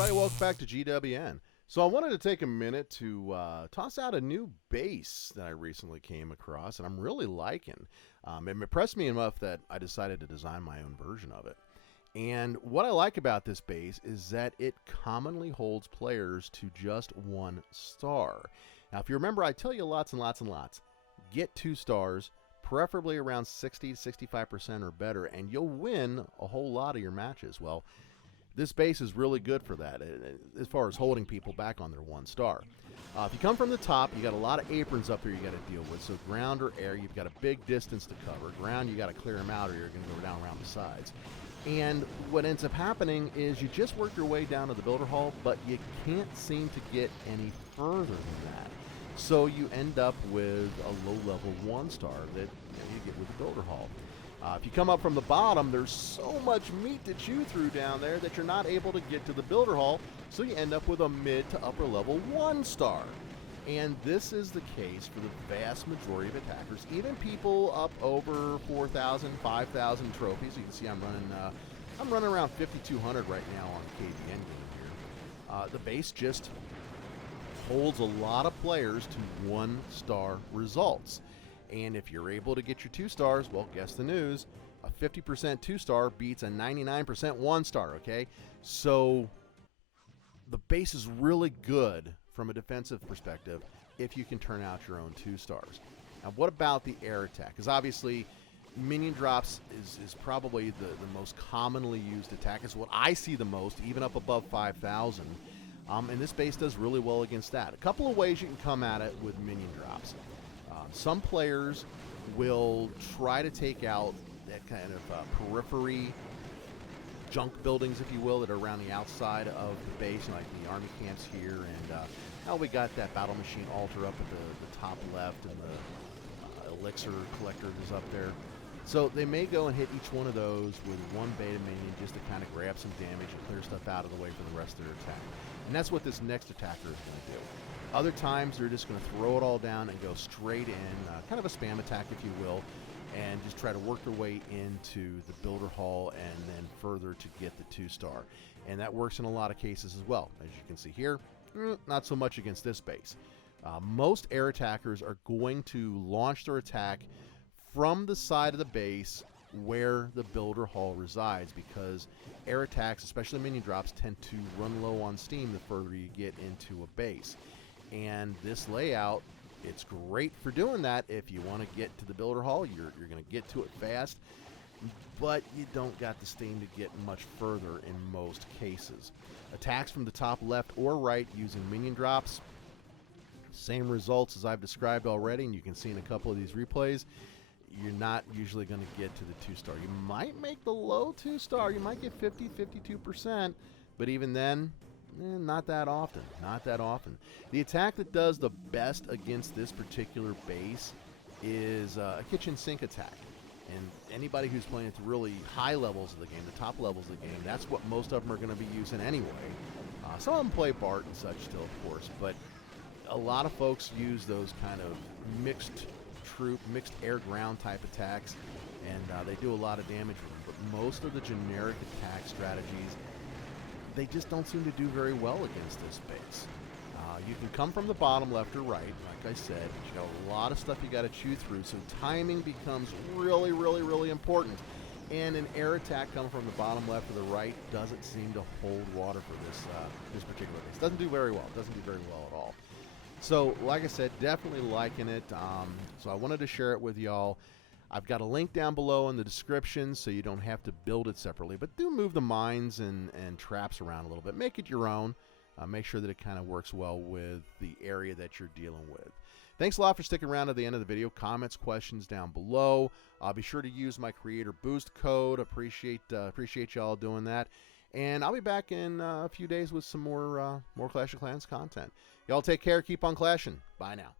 everybody, welcome back to GWN. So I wanted to take a minute to toss out a new base that I recently came across, and I'm really liking. It impressed me enough that I decided to design my own version of it. And what I like about this base is that it commonly holds players to just 1 star. Now, if you remember, I tell you lots and lots and lots, get 2 stars, preferably around 60-65% or better, and you'll win a whole lot of your matches. Well, this base is really good for that, as far as holding people back on their 1 star. If you come from the top, you got a lot of aprons up there you got to deal with. So ground or air, you've got a big distance to cover. Ground, you got to clear them out or you're going to go down around the sides. And what ends up happening is you just work your way down to the builder hall, but you can't seem to get any further than that. So you end up with a low-level 1 star that you get with the builder hall. If you come up from the bottom, there's so much meat to chew through down there that you're not able to get to the builder hall, so you end up with a mid to upper level 1 star. And this is the case for the vast majority of attackers, even people up over 4,000, 5,000 trophies. You can see I'm running around 5,200 right now on the KVN game here. The base just holds a lot of players to 1 star results. And if you're able to get your 2 stars, well, guess the news. A 50% 2 star beats a 99% 1 star, okay? So the base is really good from a defensive perspective if you can turn out your own 2 stars. Now, what about the air attack? Because obviously, minion drops is probably the most commonly used attack. It's what I see the most, even up above 5,000. And this base does really well against that. A couple of ways you can come at it with minion drops. Some players will try to take out that kind of periphery junk buildings, if you will, that are around the outside of the base, like the army camps here, and now we got that battle machine altar up at the top left, and the elixir collector is up there. So they may go and hit each one of those with 1 beta minion just to kind of grab some damage and clear stuff out of the way for the rest of their attack. And that's what this next attacker is going to do. Other times they're just going to throw it all down and go straight in, kind of a spam attack, if you will, and just try to work their way into the builder hall and then further to get the 2 star. And that works in a lot of cases as well. As you can see here, not so much against this base. Most air attackers are going to launch their attack from the side of the base where the builder hall resides, because air attacks, especially minion drops, tend to run low on steam the further you get into a base. And this layout, it's great for doing that. If you want to get to the builder hall, you're going to get to it fast, but you don't got the steam to get much further in most cases. Attacks from the top left or right using minion drops, same results as I've described already, and you can see in a couple of these replays. You're not usually going to get to the 2 star. You might make the low 2 star. You might get 50-52%, but even then, not that often. Not that often. The attack that does the best against this particular base is a kitchen sink attack. And anybody who's playing at the really high levels of the game, the top levels of the game, that's what most of them are going to be using anyway. Some of them play Bart and such still, of course, but a lot of folks use those kind of mixed air-ground type attacks, and they do a lot of damage with them. But most of the generic attack strategies, they just don't seem to do very well against this base. You can come from the bottom left or right, like I said, but you got a lot of stuff you got to chew through, so timing becomes really, really, really important. And an air attack coming from the bottom left or the right doesn't seem to hold water for this particular base. Doesn't do very well. Doesn't do very well at all. So, like I said, definitely liking it. So I wanted to share it with y'all. I've got a link down below in the description so you don't have to build it separately. But do move the mines and traps around a little bit. Make it your own. Make sure that it kind of works well with the area that you're dealing with. Thanks a lot for sticking around to the end of the video. Comments, questions down below. Be sure to use my Creator Boost code. Appreciate y'all doing that. And I'll be back in a few days with some more Clash of Clans content. Y'all take care. Keep on clashing. Bye now.